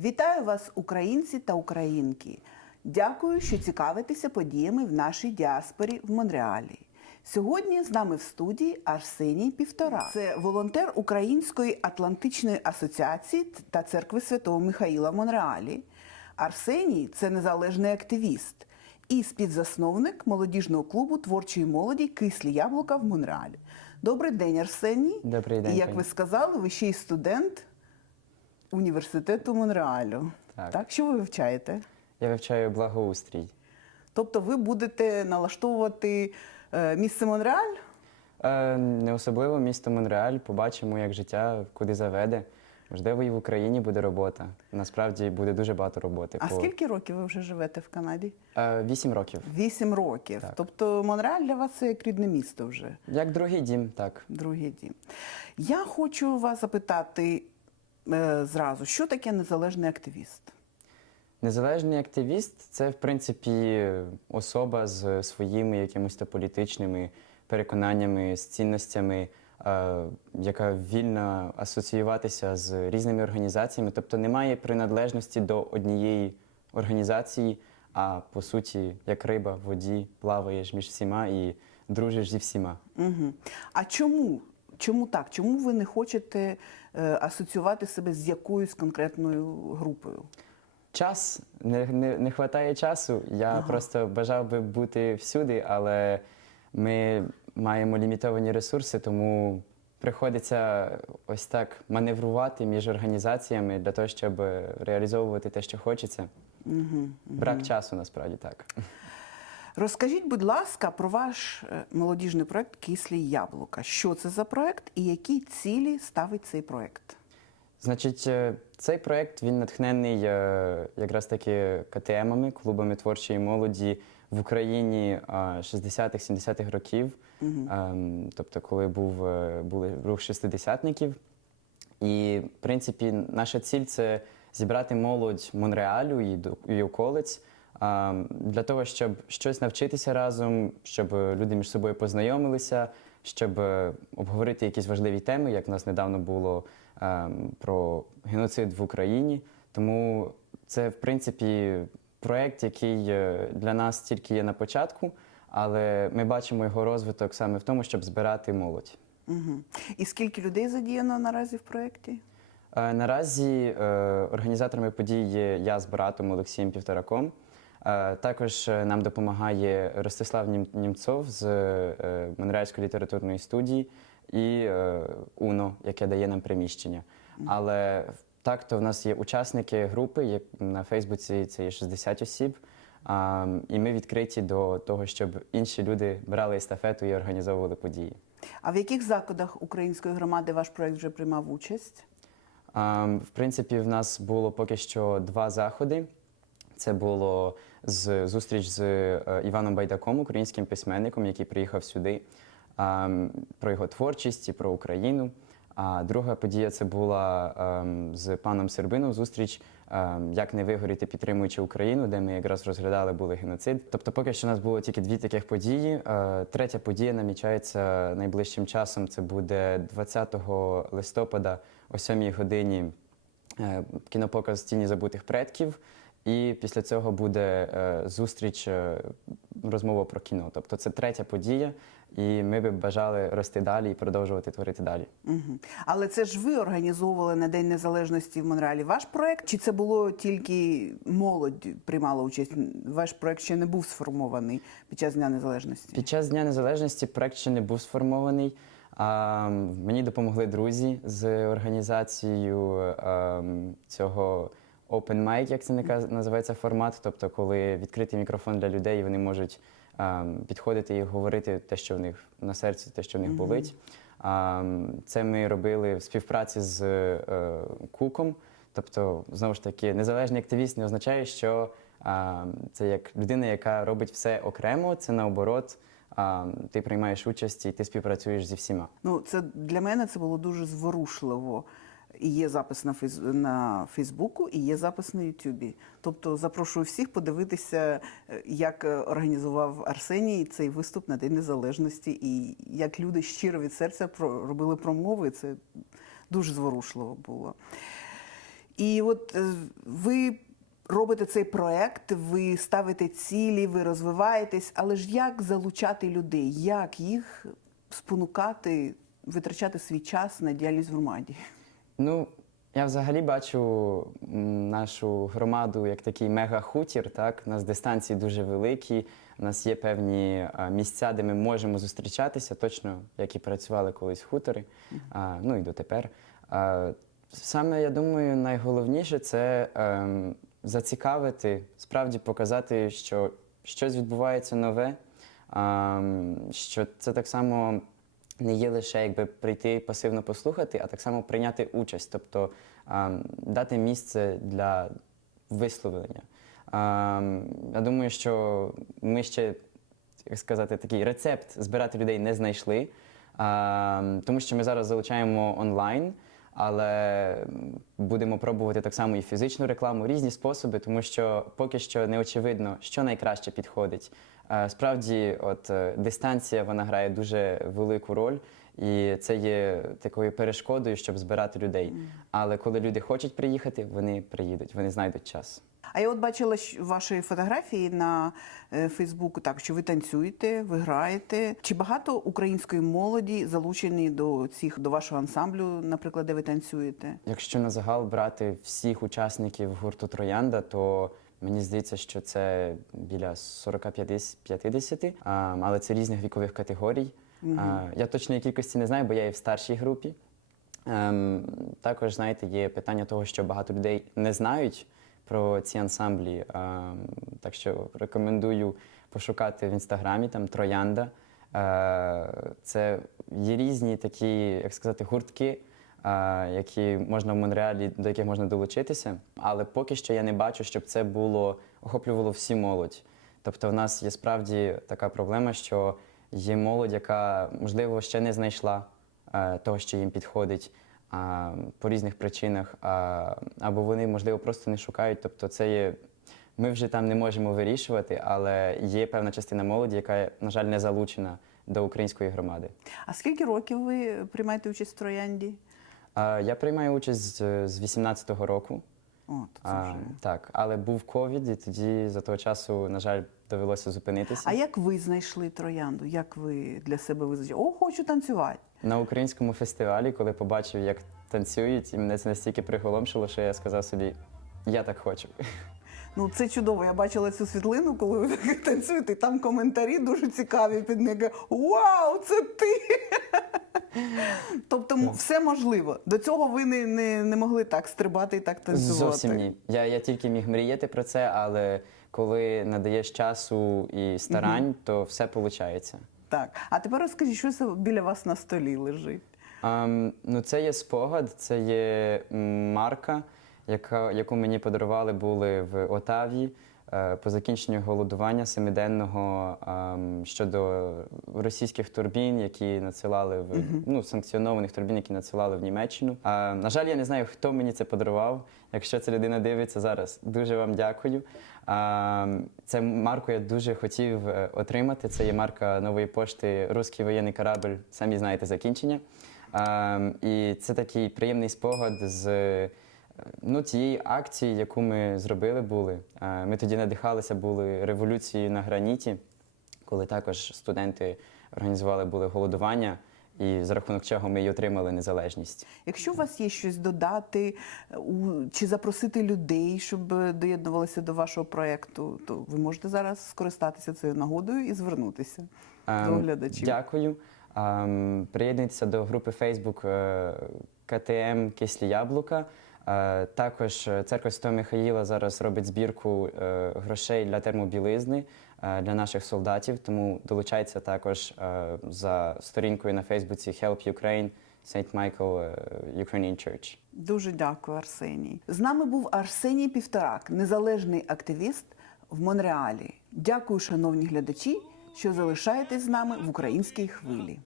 Вітаю вас, українці та українки. Дякую, що цікавитеся подіями в нашій діаспорі в Монреалі. Сьогодні з нами в студії Арсеній Півтора. Це волонтер Української Атлантичної асоціації та церкви Святого Михаїла в Монреалі. Арсеній це незалежний активіст і співзасновник молодіжного клубу творчої молоді Кислі яблука в Монреалі. Добрий день, Арсеній. Добрий день, І як ви сказали, ви ще й студент університету Монреалю. Так. що ви вивчаєте? Я вивчаю благоустрій. Тобто ви будете налаштовувати е, місце Монреаль? Е, не особливо місто Монреаль. Побачимо, як життя куди заведе. Можливо, і в Україні буде робота. Насправді буде дуже багато роботи. А скільки років ви вже живете в Канаді? Е, Вісім років. Вісім років. Так. Тобто Монреаль для вас це як рідне місто вже, Як другий дім, так. другий дім. Я хочу вас запитати зразу, що таке незалежний активіст? Незалежний активіст це, в принципі, особа з своїми якимось то політичними переконаннями, з цінностями, е, яка вільна асоціюватися з різними організаціями, тобто немає приналежності до однієї організації, а по суті, як риба в воді, плаваєш між всіма і дружиш зі всіма. Угу. А чому? Чому так? Чому ви не хочете е, асоціювати себе з якоюсь конкретною групою? Час не, не, не вистачає часу. Я просто бажав би бути всюди, але ми маємо лімітовані ресурси, тому приходиться ось так маневрувати між організаціями для того, щоб реалізовувати те, що хочеться. Угу. Брак часу насправді так. Розкажіть, будь ласка, про ваш е, молодіжний проект Кислі яблука. Що це за проект і які цілі ставить цей проект? Значить, е, цей проект він натхнений е, якраз таки КТМами, клубами творчої молоді в Україні е, 60-х, 70-х років. Ем, Тобто, коли був були рух шестидесятників. І, в принципі, наша ціль це зібрати молодь Монреалю і, околиць для того, щоб щось навчитися разом, щоб люди між собою познайомилися, щоб е, обговорити якісь важливі теми, як у нас недавно було ем, про геноцид в Україні. Тому це, в принципі, проєкт, який е, для нас тільки є на початку, але ми бачимо його розвиток саме в тому, щоб збирати молодь. Угу. І скільки людей задіяно наразі в проєкті? Е, Наразі е, організаторами подій є я з братом Олексієм Півтораком. Також е, нам допомагає Ростислав Німцов з е, Монреальської літературної студії і е, УНО, яке дає нам приміщення. Але так, то в нас є учасники групи, на Фейсбуці це є 60 осіб. І ми відкриті до того, щоб інші люди брали естафету і організовували події. А в яких заходах української громади ваш проект вже приймав участь? В принципі, в нас було поки що два заходи. Це було з зустріч з е, Іваном Байдаком, українським письменником, який приїхав сюди, про його творчість і про Україну. А друга подія це була ем, з паном Сербином зустріч ем, Як не вигоріти, підтримуючи Україну, де ми якраз розглядали були геноцид. Тобто, поки що у нас було тільки дві таких події. Е, Третя подія намічається найближчим часом. Це буде 20 листопада о 7 годині е, кінопоказ Тіні забутих предків. І після цього буде е, зустріч, е, розмова про кіно. Тобто це третя подія, і ми би бажали рости далі і продовжувати творити далі. Угу. Але це ж ви організовували на День Незалежності в Монреалі ваш проект? Чи це було тільки молодь приймала участь? Ваш проект ще не був сформований під час Дня Незалежності? Під час Дня Незалежності проект ще не був сформований. А, мені допомогли друзі з організацією ем, цього Open Mic, як це називається формат. Тобто, коли відкритий мікрофон для людей, і вони можуть ем, підходити і говорити те, що в них на серці, те, що в них болить. А, це ми робили в співпраці з е, Куком. Тобто, знову ж таки, незалежний активіст не означає, що а, це як людина, яка робить все окремо, це наоборот. А, ти приймаєш участь і ти співпрацюєш зі всіма. Ну, це для мене це було дуже зворушливо. Є запис на Фейс на Фейсбуку, і є запис на Ютубі. Тобто запрошую всіх подивитися, е, як е, організував Арсеній цей виступ на День Незалежності, і як люди щиро від серця робили промови. Це дуже зворушливо було. І от е, ви робите цей проект, ви ставите цілі, ви розвиваєтесь, але ж як залучати людей, як їх спонукати, витрачати свій час на діяльність в громаді? Ну, я взагалі бачу нашу громаду як такий мега-хутір. Так? У нас дистанції дуже великі, у нас є певні місця, де ми можемо зустрічатися, точно як і працювали колись хутори, а, ну і дотепер. А, саме я думаю, найголовніше це ем, зацікавити, справді показати, що щось відбувається нове, ем, що це так само не є лише якби прийти пасивно послухати, а так само прийняти участь, тобто ем, дати місце для висловлення. Ем, я думаю, що ми ще, як сказати, такий рецепт збирати людей не знайшли, ем, тому що ми зараз залучаємо онлайн. Але будемо пробувати так само і фізичну рекламу, різні способи, тому що поки що не очевидно, що найкраще підходить. Е, Справді, от е, дистанція вона грає дуже велику роль, і це є такою перешкодою, щоб збирати людей. Але коли люди хочуть приїхати, вони приїдуть, вони знайдуть час. А я от бачила ваші фотографії на е, Фейсбуку, так що ви танцюєте, ви граєте. Чи багато української молоді залучені до цих до вашого ансамблю, наприклад, де ви танцюєте? Якщо на загал брати всіх учасників гурту Троянда, то мені здається, що це біля 40-50, але це різних вікових категорій. А, Я точної кількості не знаю, бо я є в старшій групі. Ем, також, знаєте, є питання того, що багато людей не знають про ці ансамблі. Так що рекомендую пошукати в інстаграмі там Троянда. Це є різні такі, як сказати, гуртки, які можна в Монреалі, до яких можна долучитися. Але поки що я не бачу, щоб це було охоплювало всі молодь. Тобто, в нас є справді така проблема, що є молодь, яка можливо ще не знайшла того, що їм підходить а, по різних причинах, а, або вони, можливо, просто не шукають. Тобто, це є. Ми вже там не можемо вирішувати, але є певна частина молоді, яка, на жаль, не залучена до української громади. А скільки років ви приймаєте участь в троянді? А, я приймаю участь з, з 18-го року. О, то це А, так, але був ковід, і тоді за того часу, на жаль, довелося зупинитися. А як ви знайшли троянду? Як ви для себе визначили? О, хочу танцювати. На українському фестивалі, коли побачив, як танцюють, і мене це настільки приголомшило, що я сказав собі, я так хочу. Ну це чудово. Я бачила цю світлину, коли ви так танцюєте. і Там коментарі дуже цікаві під нею. Вау, це ти! тобто м- все можливо. До цього ви не, не, не могли так стрибати і так танцювати. Зовсім ні. Я, я тільки міг мріяти про це, але коли надаєш часу і старань, то все виходить. Так. А тепер розкажіть, що це біля вас на столі лежить? Um, ну, це є спогад, це є м, марка, яка, яку мені подарували були в Отаві е, по закінченню голодування семиденного ем, щодо російських турбін, які надсилали в ну, санкціонованих турбін, які надсилали в Німеччину. А, на жаль, я не знаю, хто мені це подарував. Якщо ця людина дивиться зараз, дуже вам дякую. Це марку я дуже хотів е, отримати. Це є марка нової пошти Руський воєнний корабль. Самі знаєте закінчення. І це такий приємний спогад з е, ну, тієї акції, яку ми зробили, були. Ми тоді надихалися були революцією на граніті, коли також студенти організували були голодування, і за рахунок чого ми й отримали незалежність. Якщо у вас є щось додати е, чи запросити людей, щоб е, доєднувалися до вашого проєкту, то ви можете зараз скористатися цією нагодою і звернутися до Ем, глядачів. Дякую. Ем, Приєднуйтеся до групи Facebook е, КТМ Кислі Яблука. Е, Також церква Святого Михаїла зараз робить збірку грошей для термобілизни для наших солдатів. Тому долучайтеся також е, за сторінкою на Фейсбуці Help Ukraine St. Michael е, Ukrainian Church. Дуже дякую, Арсеній. З нами був Арсеній Півторак, незалежний активіст в Монреалі. Дякую, шановні глядачі, що залишаєтесь з нами в українській хвилі.